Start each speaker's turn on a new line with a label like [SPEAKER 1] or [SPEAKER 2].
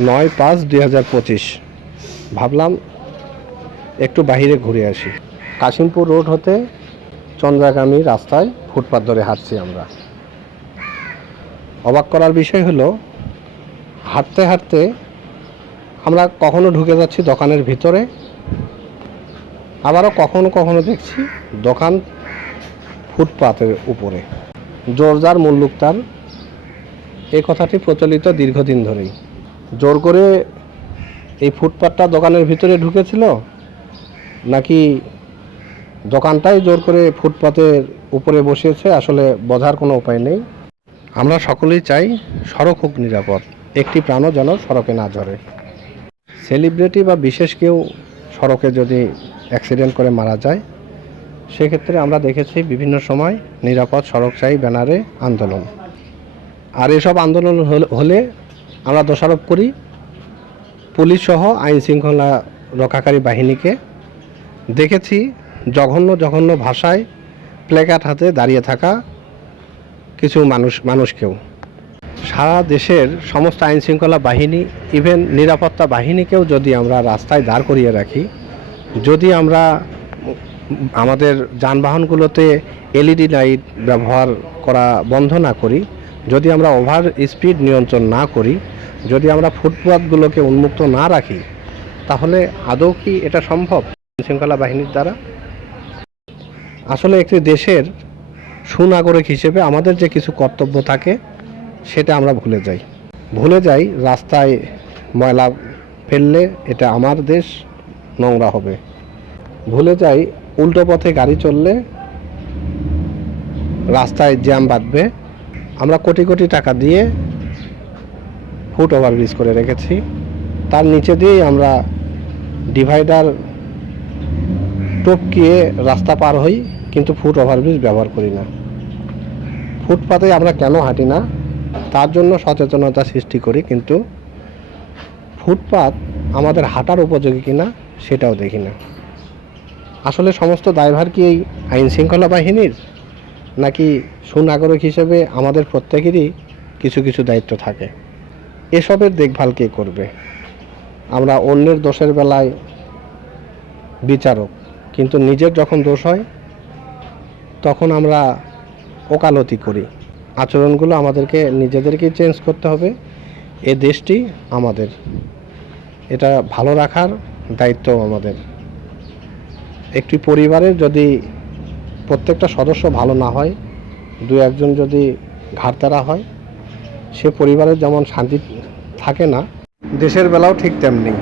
[SPEAKER 1] নয় পাঁচ দুই হাজার পঁচিশ। ভাবলাম একটু বাইরে ঘুরে আসি। কাশিমপুর রোড হতে চন্দ্রাগামী রাস্তায় ফুটপাত ধরে হাঁটছি আমরা। অবাক করার বিষয় হলো, হাঁটতে হাঁটতে আমরা কখনো ঢুকে যাচ্ছি দোকানের ভিতরে, আবারও কখনো কখনো দেখছি দোকান ফুটপাতের উপরে। জোরদার মুল্লুকতার এই কথাটি প্রচলিত দীর্ঘদিন ধরেই। জোর করে এই ফুটপাতটা দোকানের ভিতরে ঢুকেছিল, নাকি দোকানটাই জোর করে ফুটপাতের উপরে বসিয়েছে, আসলে বোঝার কোনো উপায় নেই। আমরা সকলেই চাই সড়ক হোক নিরাপদ, একটি প্রাণও যেন সড়কে না ঝরে। সেলিব্রিটি বা বিশেষ কেউ সড়কে যদি অ্যাক্সিডেন্ট করে মারা যায়, সেক্ষেত্রে আমরা দেখেছি বিভিন্ন সময় নিরাপদ সড়ক চাই ব্যানারে আন্দোলন। আর এসব আন্দোলন হলে আমরা দোষারোপ করি। পুলিশ সহ আইন শৃঙ্খলা রক্ষাকারী বাহিনীকে। দেখেছি জঘন্য জঘন্য ভাষায় প্লেকার্ড হাতে দাঁড়িয়ে থাকা কিছু মানুষ, মানুষকেও। সারা দেশের সমস্ত আইন শৃঙ্খলা বাহিনী, ইভেন নিরাপত্তা বাহিনীকেও যদি আমরা রাস্তায় দাঁড় করিয়ে রাখি, যদি আমরা আমাদের যানবাহনগুলোতে এলইডি লাইট ব্যবহার করা বন্ধ না করি যদি আমরা ওভার স্পিড নিয়ন্ত্রণ না করি, যদি আমরা ফুটপাথগুলোকে উন্মুক্ত না রাখি, তাহলে আদৌ কি এটা সম্ভব? শৃঙ্খলা বাহিনীর দ্বারা? আসলে একটি দেশের সুনাগরিক হিসেবে আমাদের যে কিছু কর্তব্য থাকে, সেটা আমরা ভুলে যাই। ভুলে যাই রাস্তায় ময়লা ফেললে এটা আমার দেশ নোংরা হবে। ভুলে যাই উল্টো পথে গাড়ি চললে রাস্তায় জ্যাম বাঁধবে আমরা কোটি কোটি টাকা দিয়ে ফুট ওভারব্রিজ করে রেখেছি। তার নিচে দিয়েই আমরা ডিভাইডার টপকিয়ে রাস্তা পার হই, কিন্তু ফুট ওভারব্রিজ ব্যবহার করি না। ফুটপাতে আমরা কেন হাঁটি না, তার জন্য সচেতনতা সৃষ্টি করি, কিন্তু ফুটপাত আমাদের হাঁটার উপযোগী কিনা সেটাও দেখি না। আসলে সমস্ত দায়ভার কি এই আইন শৃঙ্খলা বাহিনীর? নাকি সুনাগরিক হিসেবে আমাদের প্রত্যেকেরই কিছু কিছু দায়িত্ব থাকে। এসবের দেখভাল কে করবে? আমরা অন্যের দোষের বেলায় বিচারক, কিন্তু নিজের যখন দোষ হয়, তখন আমরা ওকালতি করি। আচরণগুলো আমাদেরকে নিজেদেরকেই চেঞ্জ করতে হবে। এ দেশটি আমাদের। এটা ভালো রাখার দায়িত্ব আমাদের। একটি পরিবারের যদি প্রত্যেকটা সদস্য ভালো না হয়, দু একজন যদি ঘাটতারা হয়, সে পরিবারের যেমন শান্তি থাকে না, দেশের বেলাও ঠিক তেমনি।